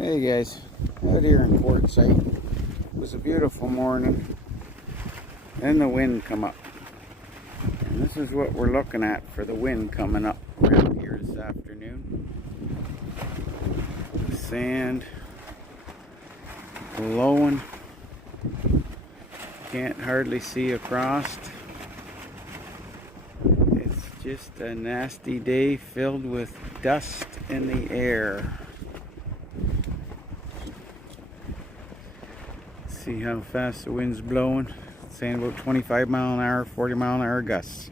Hey guys, out here in Quartzsite. It was a beautiful morning. Then the wind come up. And this is what we're looking at for the wind coming up around here this afternoon. The sand blowing. Can't hardly see across. It's just a nasty day filled with dust in the air. See how fast the wind's blowing. It's saying about 25 mile an hour, 40 mile an hour gusts.